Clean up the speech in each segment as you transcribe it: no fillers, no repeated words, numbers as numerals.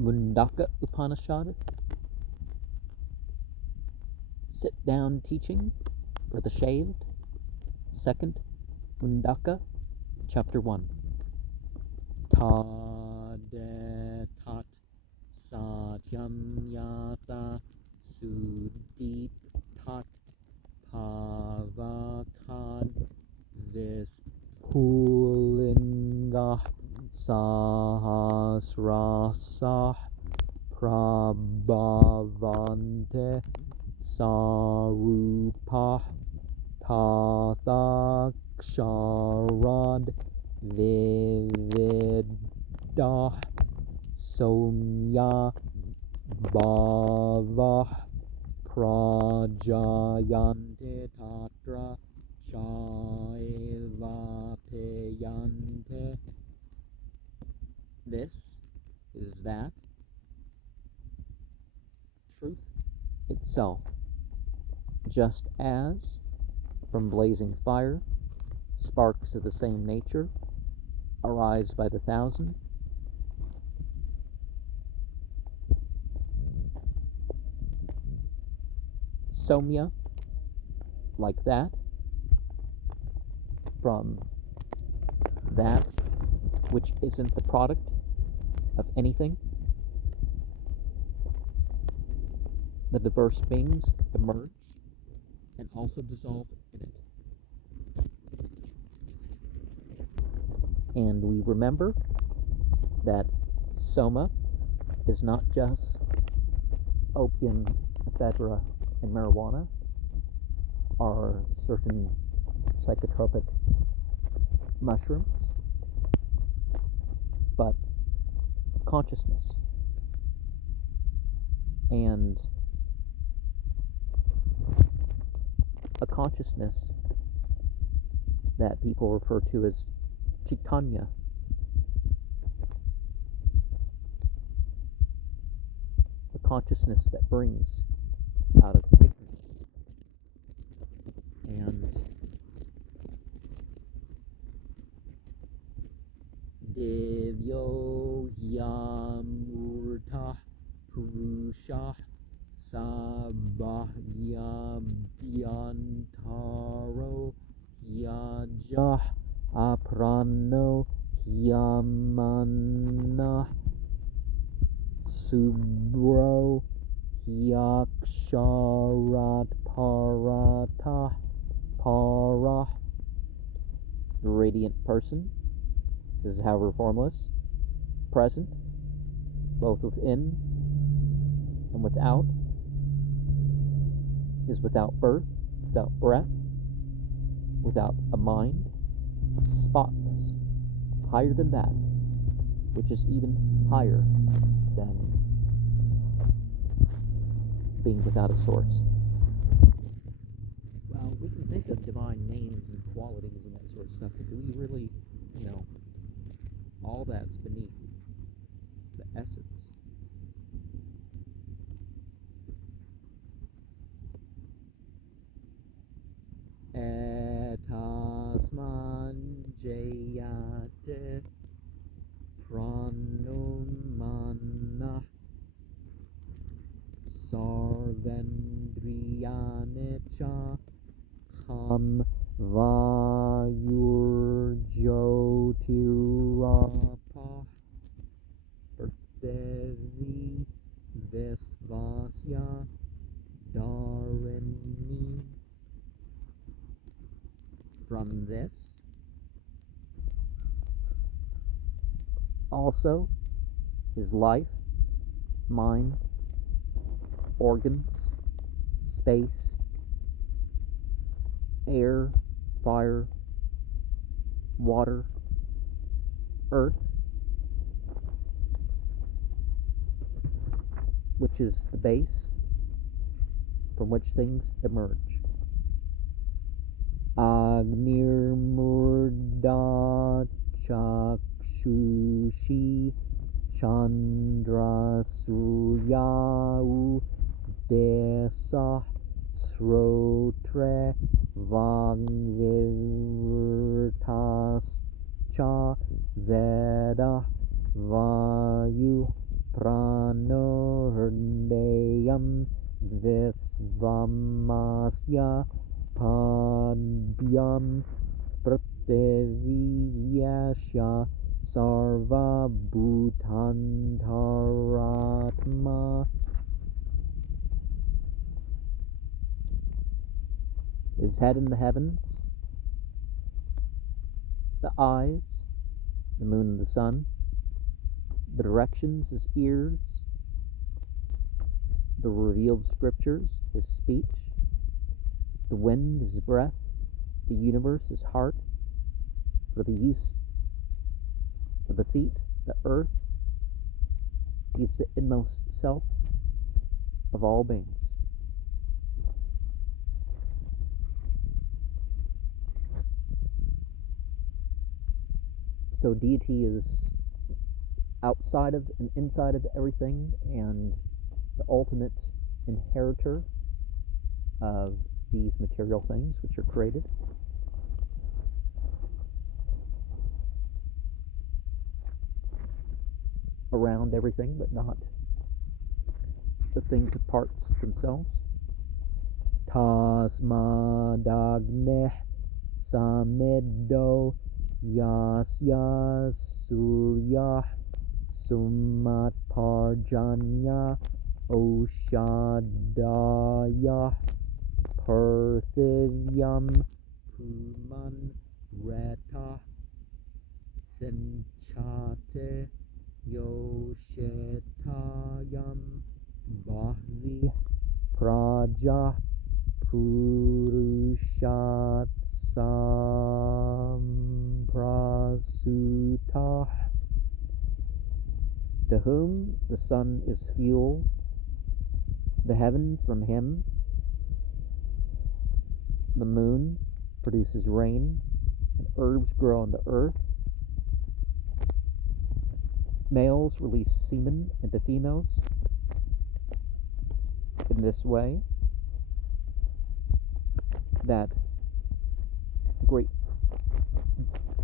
Mundaka Upanishad, Sit Down Teaching for the Shaved, 2nd Mundaka, Chapter 1. Tadetat satyam yata suditat pavakad vispulinga sahasrasah prabhavante sarupah tathaksharad vividah somya bhavah prajayante tatra chaivapayante. This is that truth itself, just as from blazing fire sparks of the same nature arise by the thousand, somya, like that, from that which isn't the product of anything, the diverse beings emerge and also dissolve in it. And we remember that soma is not just opium, ephedra, and marijuana, or certain psychotropic mushrooms, but consciousness. And a consciousness that people refer to as Chaitanya, a consciousness that brings out of ignorance. And Divyo Yamurta Purusha Sabahya Byantaro Yajah Aprano Yamana Subro Yaksharat Parata Para. The radiant person, this is however formless, present, both within and without, is without birth, without breath, without a mind, spotless, higher than that, which is even higher than being without a source. Well, we can think of divine names and qualities and that sort of stuff, but do we really, all that's beneath the essence. Etasman jayate pranumana sarvendriyanecha kham vayurjyotirapa Devi Vesvasya Dharini. From this also is life, mind, organs, space, air, fire, water, earth, which is the base from which things emerge. Agnirmurda Chakshushi Chandra Suryau Desa Srotre Vangvirtas Cha Veda Vayu prano hrneyam visvamasya padyam prativiyasya sarva bhutantaratma. His head in the heavens, the eyes, the moon and the sun, the directions, his ears, the revealed scriptures, his speech, the wind, his breath, the universe, his heart, for the use of the feet, the earth. He is the inmost self of all beings. So deity is outside of and inside of everything, and the ultimate inheritor of these material things which are created. Around everything, but not the things of parts themselves. Tasmadagneh samiddo yasya surya sumat parjanya oshadaya parthivyam puman reta sinchate yoshetayam bahvi praja purushat samprasutah. To whom the sun is fuel, the heaven from him, the moon produces rain, and herbs grow on the earth. Males release semen into females. In this way, that great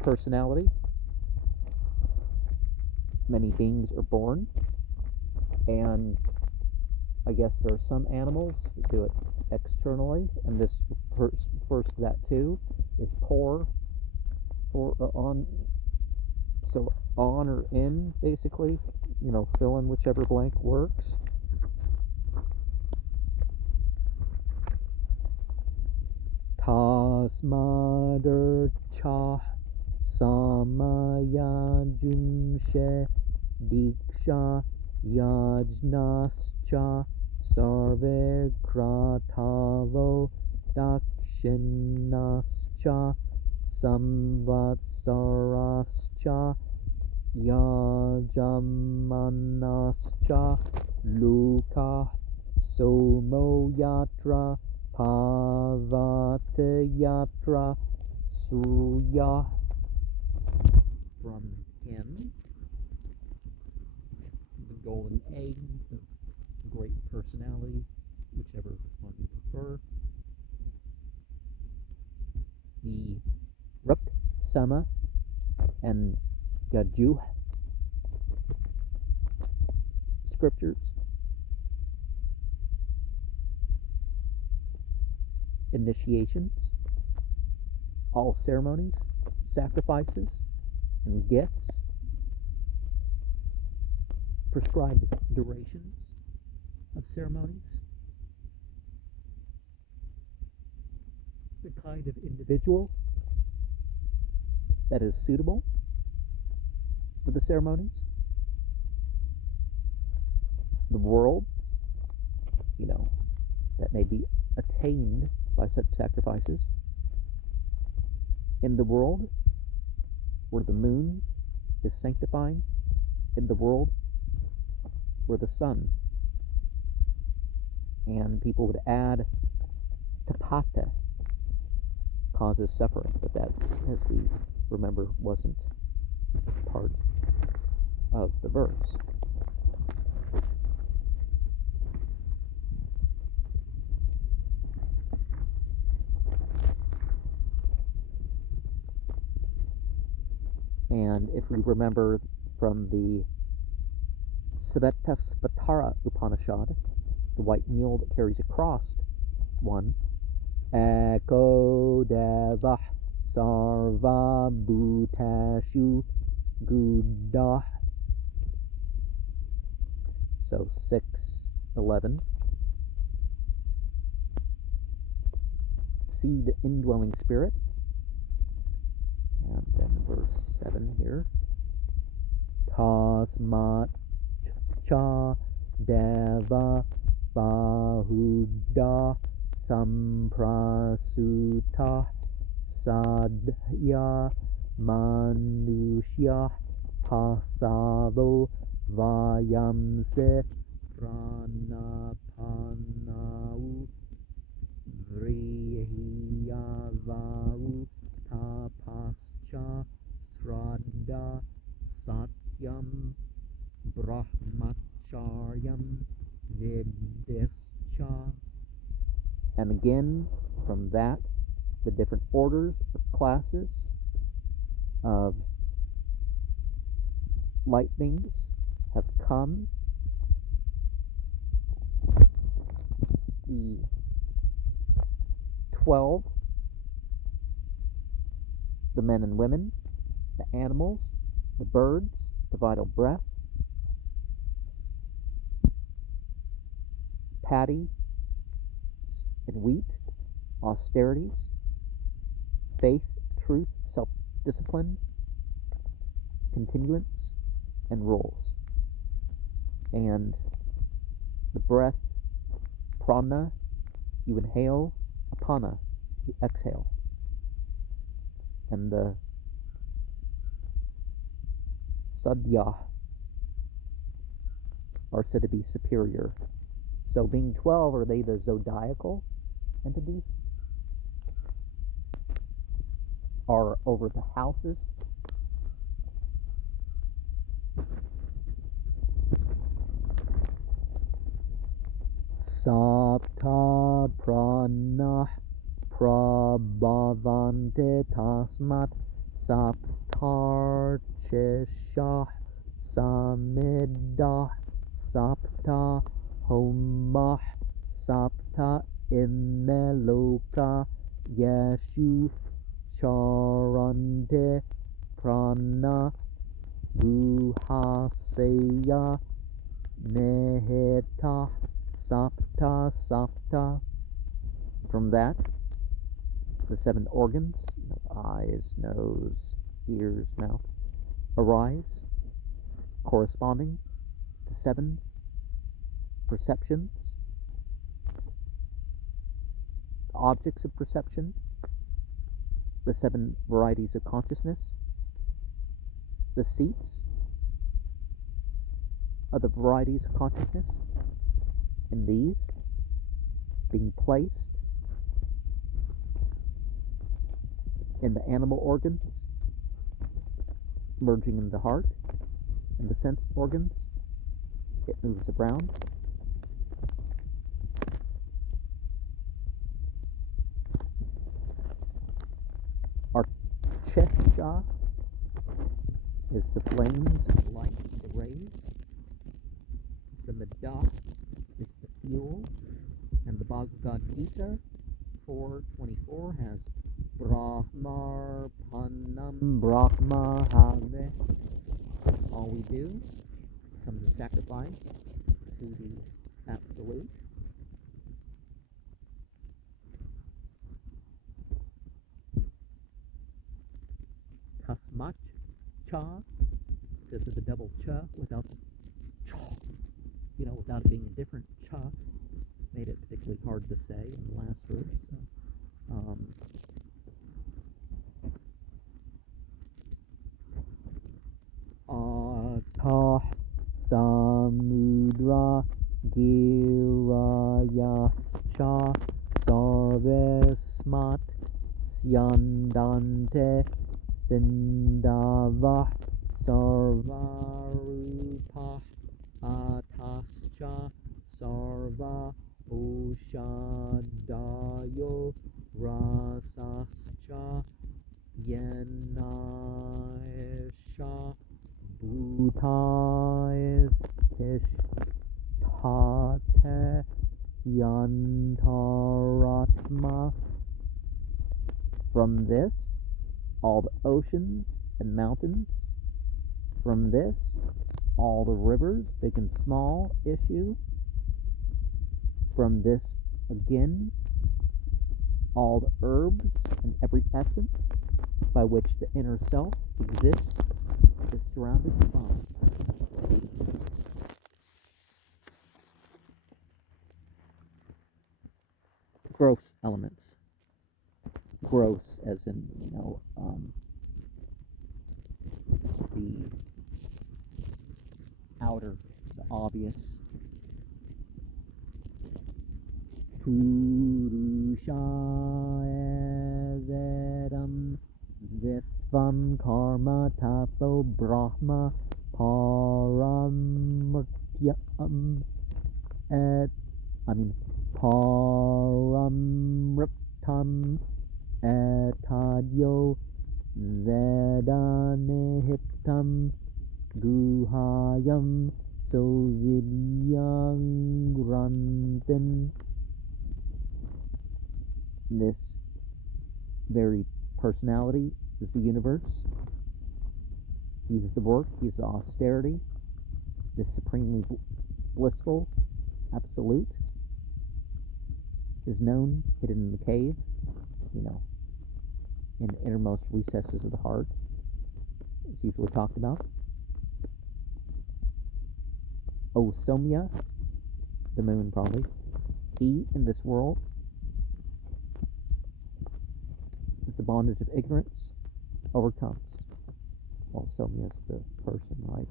personality, many beings are born, and I guess there are some animals that do it externally, and this refers to that too, is pour or on, so on or in, basically, fill in whichever blank works. Tasmadar cha samaya jumshe diksha yajnascha sarve kratavo dakshinascha samvatsarascha yajamanascha luka somo yatra pavatayatra surya. From him, the golden egg, the great personality, whichever one you prefer, the Ruk, Sama, and Yajuh scriptures, initiations, all ceremonies, sacrifices, and gifts, prescribed durations of ceremonies, the kind of individual that is suitable for the ceremonies, the worlds, that may be attained by such sacrifices, in the world where the moon is sanctifying, in the world where the sun, and people would add tapata, causes suffering, but that, as we remember, wasn't part of the verse. And if we remember from the Mundaka Upanishad, the white mule that carries a cross, 1. Eko devah sarva bhutashu gudah. So 6:11. See the indwelling spirit. And then verse 7 here. Tasmat cha deva bahuda samprasuta sadhya manushya pasavo vayamse pranapanau vrihiyavau tapascha sraddha satyam brahmacharyam vidischa. And again, from that, the different orders or classes of light beings have come. The 12, the men and women, the animals, the birds, the vital breath, paddy and wheat, austerities, faith, truth, self-discipline, continuance, and rules. And the breath, prana, you inhale, apana, you exhale. And the sadhya are said to be superior. So being 12, are they the zodiacal entities? Are over the houses? Sapta prana prabhavante tasmat saptarchisha samiddah sapta homah sapta imeloka yeshu charante prana guhaseya neheta sapta sapta. From that, the 7 organs, eyes, nose, ears, mouth, arise, corresponding to 7 perceptions, objects of perception, the 7 varieties of consciousness, the seats of the varieties of consciousness, and these being placed in the animal organs, merging in the heart, and the sense organs, it moves around. Our chesha is the flames, the light, the rays. The Mundaka is the fuel, and the Bhagavad Gita 4:24 has Brahmarpanam Brahma Have. All we do becomes a sacrifice to the Absolute. Tasmach cha, because of the double cha without without it being a different cha, made it particularly hard to say in the last verse. Atah samudra girayascha sarvesmat syandante sindavah sarvarupa atascha sarva oshadayo rasascha yenaisha bhutais Tate Yantaratma. From this, all the oceans and mountains. From this, all the rivers, big and small, issue. From this, again, all the herbs and every essence by which the inner self exists is surrounded by. Gross elements. Gross as in, the outer, the obvious. Purushaya Vedam Visvam Karma Tapo Brahma Paramrityam Paramritam Etadyo Vedanihitam Guhayam Sovidyang Grantin. This very personality is the universe. He's the work, he's the austerity, the supremely blissful, absolute, is known, hidden in the cave, in the innermost recesses of the heart. It's usually talked about. O Somya, the moon probably. He, in this world, is the bondage of ignorance, overcomes. Well, Somya is the person, right?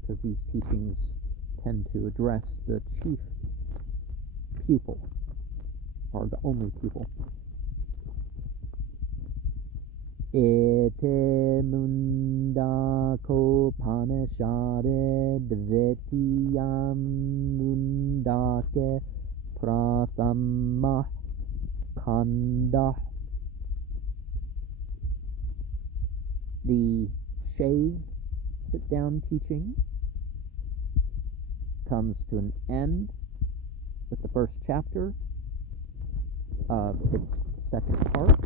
Because these teachings tend to address the chief pupil, or the only pupil. Ete Mundaka Upanishad Dvitiyam Mundaka Prathama Kanda. The shaved sit-down teaching comes to an end with the first chapter of its second part.